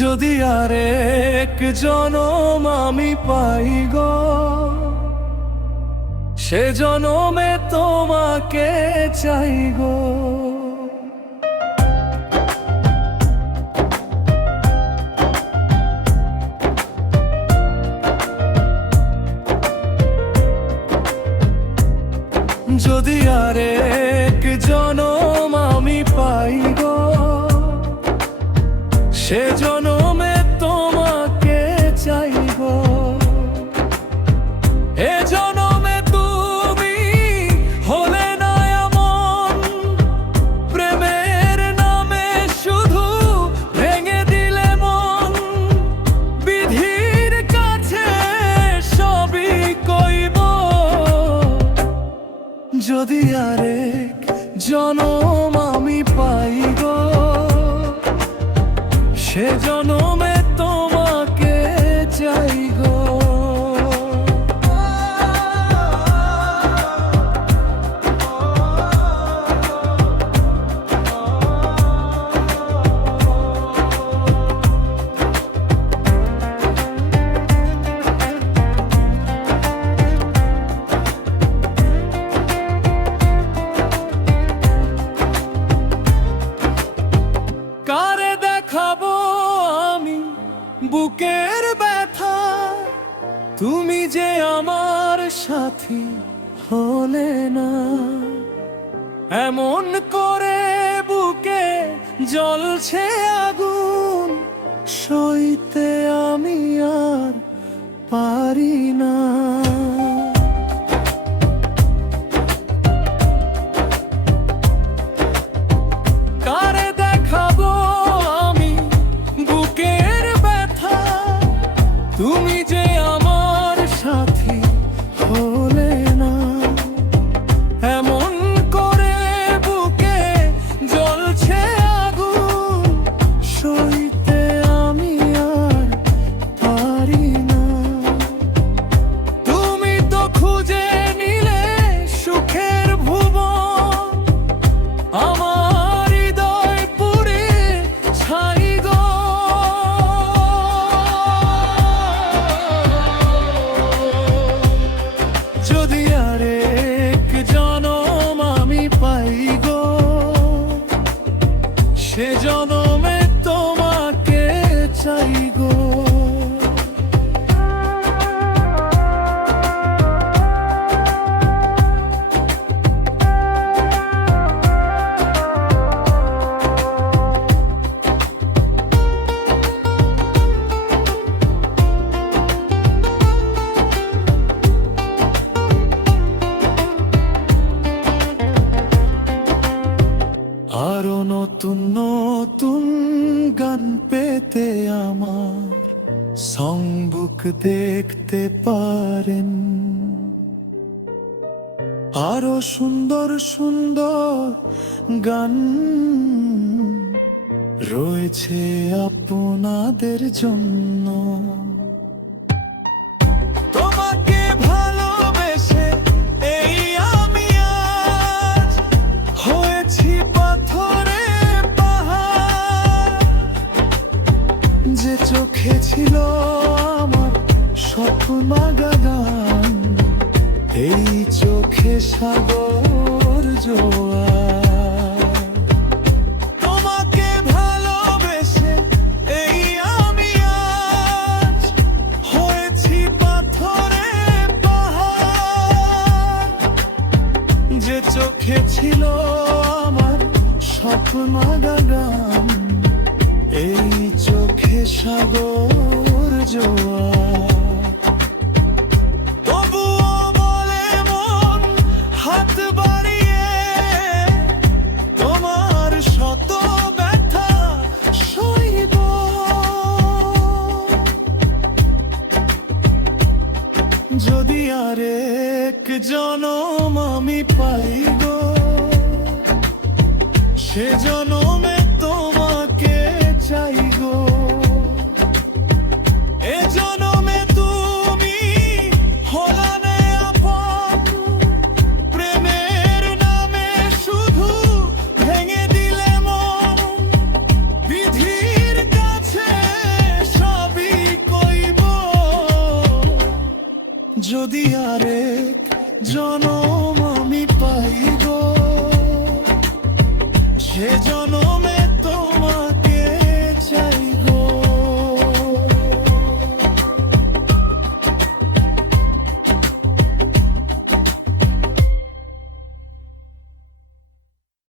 যদি আরেক জনম আমি পাই গো, সে জনমে তোমাকে চাই গো। যদি আরেক জনম আমি পাই গো, সে জনমে তোমাকে চাই গো। এ জনমে তুমি হলে না এমন, প্রেমের নামে শুধু ভেঙে দিলে মন। বিধির কাছে সবই কইব, যদি আরেক জনম আমি পাই গো, সে জনমে তোমাকে চাই গো। কারে দেখাবো আমি বুকের ব্যথা, তুমি যে আমার সাথী হলে না। এমন করে বুকে জ্বলছে আগুন, সইতে আমি আর পারি না। কারে দেখাবো আমি বুকের ব্যথা, তুমি যে আমার সাথী হলে না। এমন করে বুকে জ্বলছে আগুন, সইতে আমি আর পারি না। তুমি তো খুঁজে নিলে সুখের ভুবন, আমার হৃদয় পুড়ে ছাই গো। যদি আরেক জনম আমি পাই গো, সে জনমে তোমাকে চাই গো। আরো নতুন নতুন গান পেতে আমার সংবুক দেখতে পারেন। আরো সুন্দর সুন্দর গান রয়েছে আপনাদের জন্য। তোমাকে ভালোবেসে এই আমি আজ হয়েছি পাথরে পাহাড়। যে চোখে ছিল আমার স্বপ্ন গান, এই চোখে সাগর জোয়ার। তোমাকে ভালোবেসে এই আমি আজ হয়েছি পাথরে পাহাড়। যে চোখে ছিল আমার স্বপ্ন গান, এই চোখে সাগর জোয়ার। তবুও বলে মন হাত বাড়িয়ে, তোমার শত ব্যথা সইব। যদি আরে এক জনম আমি পাই গো, সে জনমে তোমাকে চাই গো। এ জনমে তুমি হলানে আপন, প্রেমের নামে শুধু ভেঙে দিলে মন। বিধির কাছে সবই কইব, যদি আরেক জনম আমি পাই গো, সে জনম